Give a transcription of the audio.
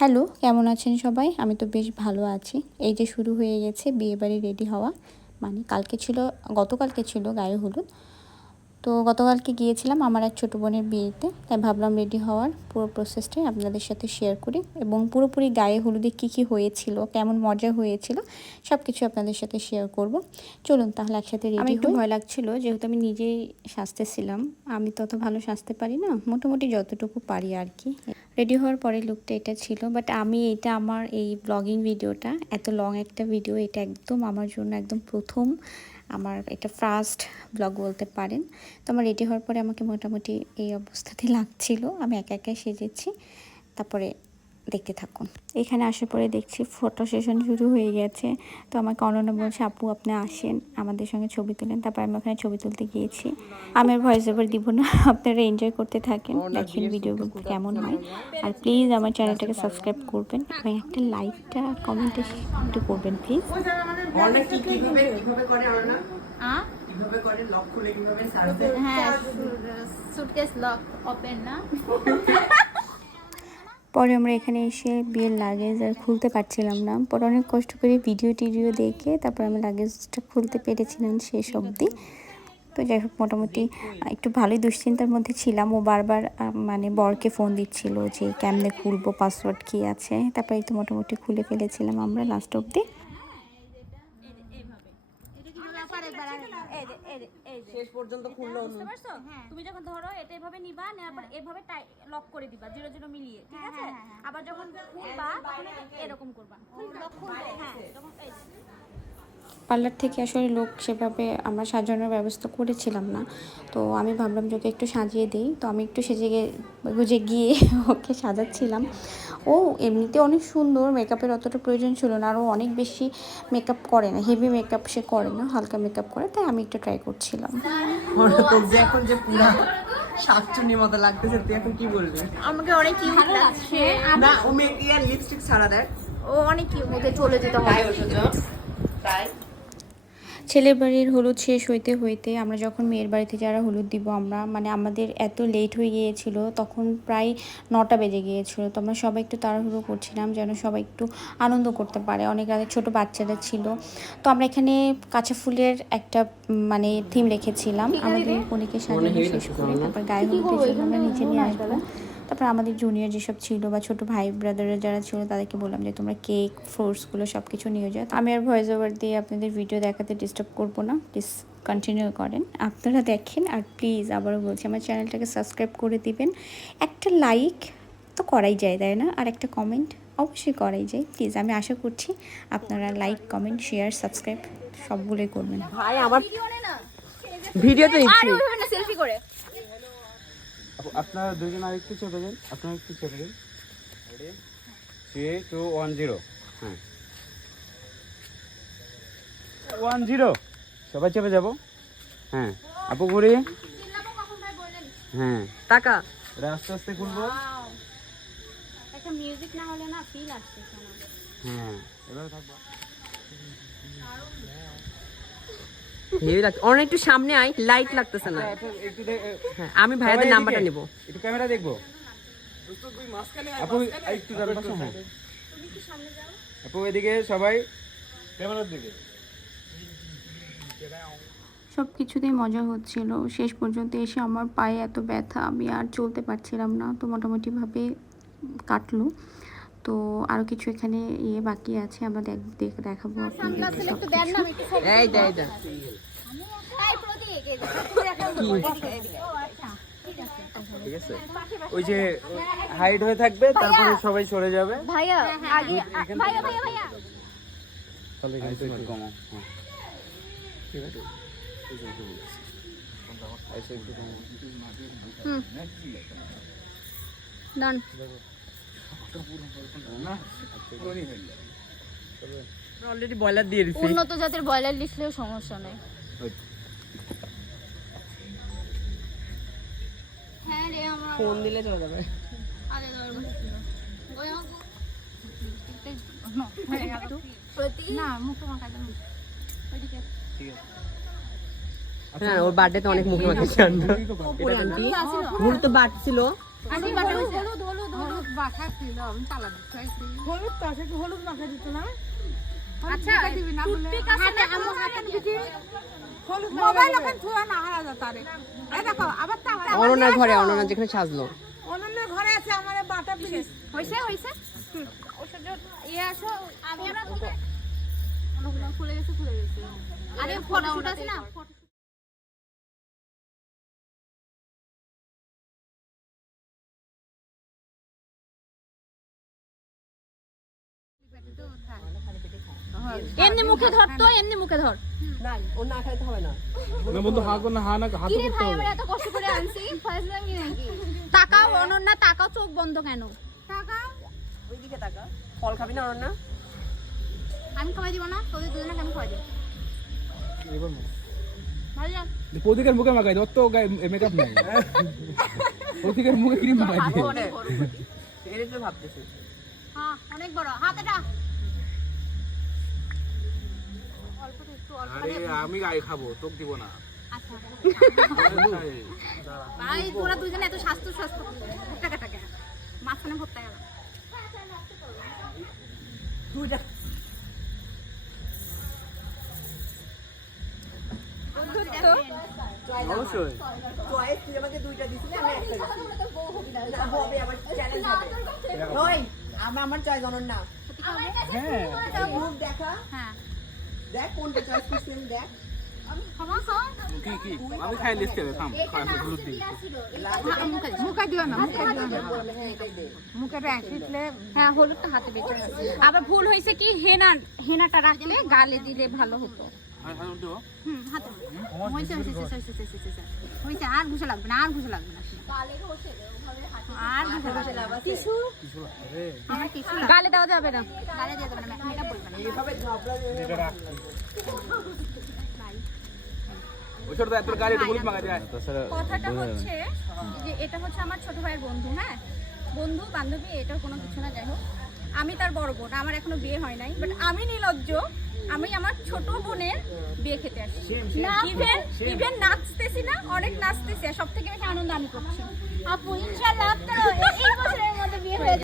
Hello, কেমন আছেন সবাই? আমি তো বেশ ভালো আছি। এই যে শুরু হয়ে গেছে বিয়েবাড়ি রেডি হওয়া। মানে গতকালকে ছিল গায়ে হলুদ। তো গতকালকে গিয়েছিলাম আমার এক ছোটো বোনের বিয়েতে, তাই ভাবলাম রেডি হওয়ার পুরো প্রসেসটাই আপনাদের সাথে শেয়ার করি এবং পুরোপুরি গায়ে হলুদে কী হয়েছিল, কেমন মজা হয়েছিল সব কিছু আপনাদের সাথে শেয়ার করব। চলুন তাহলে একসাথে রেডি হই। আমি একটু ভয় লাগছিল যেহেতু আমি নিজেই সাজতেছিলাম, আমি তত ভালো সাজতে পারি না, মোটামুটি যতটুকু পারি আর কি। রেডি হওয়ার পরে লুকটা এটা ছিল, বাট এটা আমার এই ব্লগিং ভিডিওটা, এত লং একটা ভিডিও, এটা একদম আমার জন্য একদম প্রথম, আমার এটা ফার্স্ট ব্লগ বলতে পারেন। তো আমার রেডি হওয়ার পরে আমাকে মোটামুটি এই অবস্থাতে লাগছিল। আমি একা একাই সেজেছি, তারপরে দেখতে থাকুন। এখানে আসার পরে দেখছি ফটো সেশন শুরু হয়ে গেছে। তো আমাকে অনন্যা বলছে, আপু আপনি আসেন আমাদের সঙ্গে ছবি তোলেন। তারপর আমি ওখানে ছবি তুলতে গিয়েছি। আমি আর ভয়েস ওভার দিব না, আপনারা এনজয় করতে থাকেন, দেখেন ভিডিওগুলো কেমন হয়। আর প্লিজ আমার চ্যানেলটাকে সাবস্ক্রাইব করবেন এবং একটা লাইকটা কমেন্টে একটু করবেন প্লিজ। পরে আমরা এখানে এসে বিয়ের লাগেজ আর খুলতে পারছিলাম না, পরে অনেক কষ্ট করে ভিডিও টিডিও দেখে তারপর আমি লাগেজটা খুলতে পেরেছিলাম শেষ অবধি। তো যাই হোক, মোটামুটি একটু ভালোই দুশ্চিন্তার মধ্যে ছিলাম। ও বারবার মানে বরকে ফোন দিচ্ছিল যে কেমনে খুলবো, পাসওয়ার্ড কী আছে। তারপরে এই তো মোটামুটি খুলে ফেলেছিলাম আমরা লাস্ট অবধি। শেষ পর্যন্ত খুললো। বুঝতে পারছো? তুমি যখন ধরো এটা এভাবে নিবা, নেওয়ার পর এভাবে লক করে দিবা, জিরো জিরো মিলিয়ে, ঠিক আছে? আবার যখন খুলবা তখন এরকম করবা, হ্যাঁ তখন এই পার্লার থেকে আসলে লোক সেভাবে আমরা সাজানোর ব্যবস্থা করেছিলাম না। তো আমি ভাবলাম যে ওকে একটু সাজিয়ে দিই। তো আমি একটু গুজে গিয়ে ওকে সাজাচ্ছিলাম। ও এমনিতে অনেক সুন্দর, মেকআপের অতটা প্রয়োজন ছিল না, আরও অনেক বেশি মেকআপ করে না, হেভি মেকআপ সে করে না, হালকা মেকআপ করে, তাই আমি একটু ট্রাই করছিলাম। এখন যে পুরা শাকচুনির মতো লাগতেছে, তুই এখন কি বলবি? আমাকে অনেক কিউট লাগছে। না, ও মেকআপ আর লিপস্টিক ছাড়া দেয়, ও অনেক কিউট, ওকে চলে যেতে হবে। তাই ছেলের বাড়ির হলুদ শেষ হইতে হইতে আমরা যখন মেয়ের বাড়িতে যারা হলুদ দিব আমরা, মানে আমাদের এত লেট হয়ে গিয়েছিল, তখন প্রায় 9টা বেজে গিয়েছিল। তো আমরা সবাই একটু তাড়াহুড়ো করছিলাম যেন সবাই একটু আনন্দ করতে পারে, অনেক আগে ছোটো বাচ্চারা ছিল। তো আমরা এখানে কাঁচা ফুলের একটা মানে থিম রেখেছিলাম। আমাদের কনেকে সাজানো শেষ করে তারপর গায়ে হলুদের জন্য আমরা নিচে নিয়ে আসবো। তারপর আমাদের জুনিয়র যেসব ছিল বা ছোটো ভাই ব্রাদাররা যারা ছিল তাদেরকে বললাম যে তোমরা কেক, ফ্রুটসগুলো সব কিছু নিয়ে যাও। আমি আর ভয়েস ওভার দিয়ে আপনাদের ভিডিও দেখাতে ডিস্টার্ব করবো না, প্লিজ কন্টিনিউ করেন, আপনারা দেখেন। আর প্লিজ আবারও বলছি, আমার চ্যানেলটাকে সাবস্ক্রাইব করে দিবেন। একটা লাইক তো করাই যায়, তাই না? আর একটা কমেন্ট অবশ্যই করাই যায়। প্লিজ আমি আশা করছি আপনারা লাইক, কমেন্ট, শেয়ার, সাবস্ক্রাইব সবগুলোই করবেন। ভাই আমার ভিডিও তো আর ওইভাবে না, সেলফি করে। আপনারা দুজন আর একটু চেপে দেন, আপনারা একটু চেপে দেন। 3 2 1 0। হ্যাঁ 1 0, সবাই চেপে যাব। হ্যাঁ আপু ঘুরি। হ্যাঁ টাকা আস্তে আস্তে খুলবো। একটা মিউজিক না হলে না ফিল আসছে না। হ্যাঁ এভাবে থাকবো। হেভি লাগছে। অনেক একটু সামনে আই, লাইট লাগতেছে না। একটু হ্যাঁ আমি ভাইয়াদের নাম্বারটা নিব। একটু ক্যামেরা দেখবো। আপু একটু ডান পাশে। হ্যাঁ আপু এদিকে সবাই ক্যামেরার দিকে। সব কিছুতেই মজা হচ্ছিল, শেষ পর্যন্ত এসে আমার পায়ে এত ব্যথা, আমি আর চলতে পারছিলাম না। তো মোটামুটিভাবে কাটলো। তো আরও কিছু এখানে বাকি আছে, আমরা দেখাবো আপনাদেরকে সব কিছু। এই দে এই দে। ঠিক আছে, ওই যে হাইড হয়ে থাকবে, তারপরে সবাই সরে যাবে। ভাইয়া আগে, ভাইয়া ভাইয়া ভাইয়া তাহলে কিন্তু একটু কমাও। হ্যাঁ ঠিক আছে, ডান। অলরেডি বয়লার দিয়ে দিছি। উন্নত জাতের বয়লার লিখলেও সমস্যা নেই। হ্যাঁ রে, আমরা ফোন দিলে চলে যাবে। আরে দরকার ওই প্রতি না মুখ মাখা দাও ওইদিকে। ঠিক আছে। হ্যাঁ ওর বার্থডে তো অনেক মুখে মাখিয়েছে। এটা আন্টি ভুল তো বাট ছিল। আন্টি বাটা হলুদ হলুদ হলুদ বাসায় ছিল আমি তালা দিতে চাইছি হলুদ তো আছে হলুদ মাখা দিত না আচ্ছা দিবি না বলে টুথপিক আছে না আমার হাতে দিবি হলুদ মোবাইল এখন ছুঁয়া না হারা যা তারে এই দেখো আবার তালা অনন্যার ঘরে অনন্যা যেখানে সাজলো অনন্য ঘরে আছে আমার বাটা প্লিজ হইছে হইছে ঐশ্বর্য ইয়ে আসো আমি আমরা খুলে গেছে আরে ফটোশুট আছে না এমনি মুখে ধর তো এমনি মুখে ধর না ও না খাইতে হবে না না বন্ধু হা কর না হা না হাত কিরে ভাই আমরা এত কষ্ট করে আনছি ফাজলামি নাকি তাকাও অনন্যা তাকাও চোখ বন্ধ কেন তাকাও ওইদিকে তাকা ফল খাবি না অনন্যা আমি খাওয়াই দিব না তোদের দুজনকে আমি খাওয়াই দিব এবার ভালো যাক প্রতীকের মুখে মাখাই দে, ওর তো মেকআপ নাই প্রতীকের মুখে ক্রিম মাখাই দে। অনেক বড় এর তো ভাবতেছি হ্যাঁ অনেক বড় হাতেটা অল্প একটু অল্প আরে আমি গায়ে খাবো তোকে দিব না। আচ্ছা ভাই তোরা দুজনে এত স্বাস্থ্য স্বাস্থ্য ভুট্টা কাটা কেন মাঝখানে ভুট্টা গেল দুইটা অবশ্যই চয়েস তুই আমাকে দুইটা দিছিলি আমি একটা দিছি না হবে আবার চ্যালেঞ্জ হবে ওই আমার চয়েস অনন্যা হ্যাঁ মুখ দেখা হ্যাঁ দেখ কোনটা চয়েস করছিস আমি দেখ খাওয়া খাওয়া কি কি আমি খাই লিস্টে থাম খাই হলুদ দি মুখে দিও না মুখে দিও না মুখে রাখলে হ্যাঁ হলুদটা হাতে বেঁচে গেছে আবার ভুল হয়েছে কি হেনাটা রাখলে গালে দিলে ভালো হতো হাই হাই উঠো হুম হাতে হয়েছে হয়েছে আর ঘুষে লাগবে না আর ঘুষে লাগবে না আর ঘুষে লাগবে টিস্যু আমার টিস্যু গালে দেওয়া যাবে না গালে দেওয়া যাবে না মেকআপ বলবে না এইভাবে ঝাপড়া ওই ছোট তোর গাড়ি একটু হলুদ মাখাই দে কথাটা হচ্ছে যে এটা হচ্ছে আমার ছোট ভাইয়ের বন্ধু হ্যাঁ বন্ধু বান্ধবী এটার কোনো কিছু না যাই হোক আমি তার বড় বোন আমার এখনো বিয়ে হয় নাই বাট আমি নির্লজ্জ আমি আমার ছোট বোনের বিয়ে খেতে আসি ইভেন নাচতেছি না অনেক নাচতেছি সব থেকে বেশি আনন্দ আমি করছি আপু ইনশাআল্লাহ আপনারও এই বছরের মধ্যে বিয়ে হয়ে